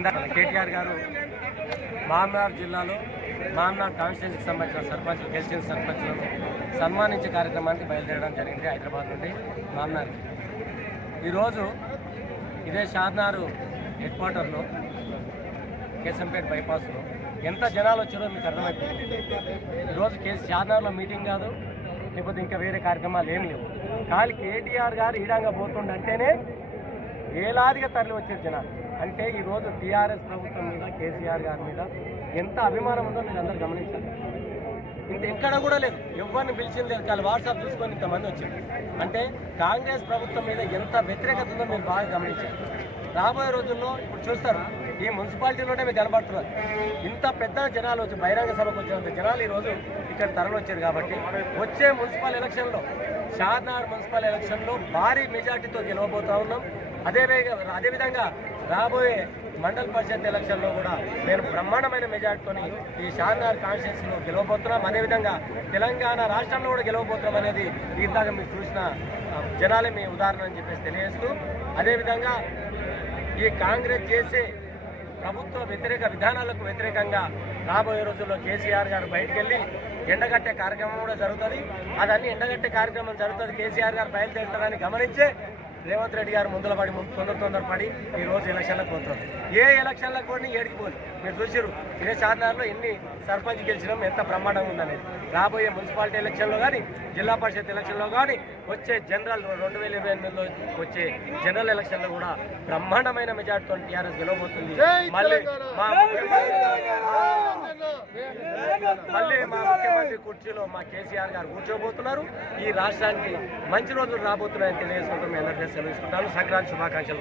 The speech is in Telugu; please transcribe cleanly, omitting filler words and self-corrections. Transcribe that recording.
ఇందాక కేటీఆర్ గారు మామ్నార్ జిల్లాలో మామ్నార్ కాన్స్టిట్యూన్సీకి సంబంధించిన సర్పంచ్ గెలిచిన సర్పంచ్లను సన్మానించే కార్యక్రమానికి బయలుదేరడం జరిగింది హైదరాబాద్ నుండి మామ్నార్కి. ఈరోజు ఇదే షాద్నారు హెడ్ క్వార్టర్లో కేశంపేట బైపాస్లో ఎంత జనాలు వచ్చారో మీకు అర్థమైపోయింది. ఈరోజు షాద్నార్లో మీటింగ్ కాదు, లేకపోతే ఇంకా వేరే కార్యక్రమాలు ఏం లేవు. కానీ కేటీఆర్ గారు ఈడంగా పోతుండంటేనే వేలాదిగా తరలి వచ్చారు జనాలు. అంటే ఈరోజు టీఆర్ఎస్ ప్రభుత్వం మీద కేసీఆర్ గారి మీద ఎంత అభిమానం ఉందో మీరు అందరూ గమనించాలి. ఇంత ఎక్కడ కూడా లేదు, ఎవరిని పిలిచింది లేదు. కానీ వాట్సాప్ చూసుకొని ఇంతమంది వచ్చారు అంటే కాంగ్రెస్ ప్రభుత్వం మీద ఎంత వ్యతిరేకత ఉందో మీరు బాగా గమనించారు. రాబోయే రోజుల్లో ఇప్పుడు చూస్తారు, ఈ మున్సిపాలిటీలోనే మీకు కనబడుతున్నారు. ఇంత పెద్ద జనాలు వచ్చి బహిరంగ సభకు వచ్చినంత జనాలు ఈరోజు ఇక్కడ తరలి వచ్చారు. కాబట్టి వచ్చే మున్సిపల్ ఎలక్షన్లో షాద్నార్ మున్సిపల్ ఎలక్షన్లో భారీ మెజార్టీతో గెలవబోతా ఉన్నాం. అదేవిధంగా రాబోయే మండల పరిషత్ ఎలక్షన్లో కూడా నేను బ్రహ్మాండమైన మెజార్టీతో ఈ షాద్నార్ కాన్స్టిట్యూన్సీలో గెలవబోతున్నాం. అదేవిధంగా తెలంగాణ రాష్ట్రంలో కూడా గెలవబోతున్నాం అనేది ఇందాక మీరు చూసిన జనాలే మీ ఉదాహరణ అని చెప్పేసి తెలియజేస్తూ, అదేవిధంగా ఈ కాంగ్రెస్ చేసే ప్రభుత్వ వ్యతిరేక విధానాలకు వ్యతిరేకంగా రాబోయే రోజుల్లో కేసీఆర్ గారు బయటికి వెళ్ళి ఎండగట్టే కార్యక్రమం కూడా జరుగుతుంది. అదన్నీ ఎండగట్టే కార్యక్రమం జరుగుతుంది. కేసీఆర్ గారు బయలుదేరుతారని గమనించే రేవంత్ రెడ్డి గారు ముందరపడి తొందరపడి ఈరోజు ఎలక్షన్లకు పోతున్నారు. ఏ ఎలక్షన్లకు కూడా ఏడికిపోదు. మీరు చూసారు ఇదే షాద్నార్లో ఎన్ని సర్పంచ్ గెలిచినాం, ఎంత బ్రహ్మాండంగా ఉందనేది. రాబోయే మున్సిపాలిటీ ఎలక్షన్లో కానీ జిల్లా పరిషత్ ఎలక్షన్లో కానీ వచ్చే జనరల్ 2028లో వచ్చే జనరల్ ఎలక్షన్లో కూడా బ్రహ్మాండమైన మెజార్టీతో టీఆర్ఎస్ గెలవబోతుంది. మళ్ళీ మా ముఖ్యమంత్రి కుర్చీలో మా కేసీఆర్ గారు కూర్చోబోతున్నారు. ఈ రాష్ట్రానికి మంచి రోజులు రాబోతున్నాయని తెలియజేసుకుంటూ మీ అందరికీ సెలవు తీసుకుంటాను. సంక్రాంతి శుభాకాంక్షలు.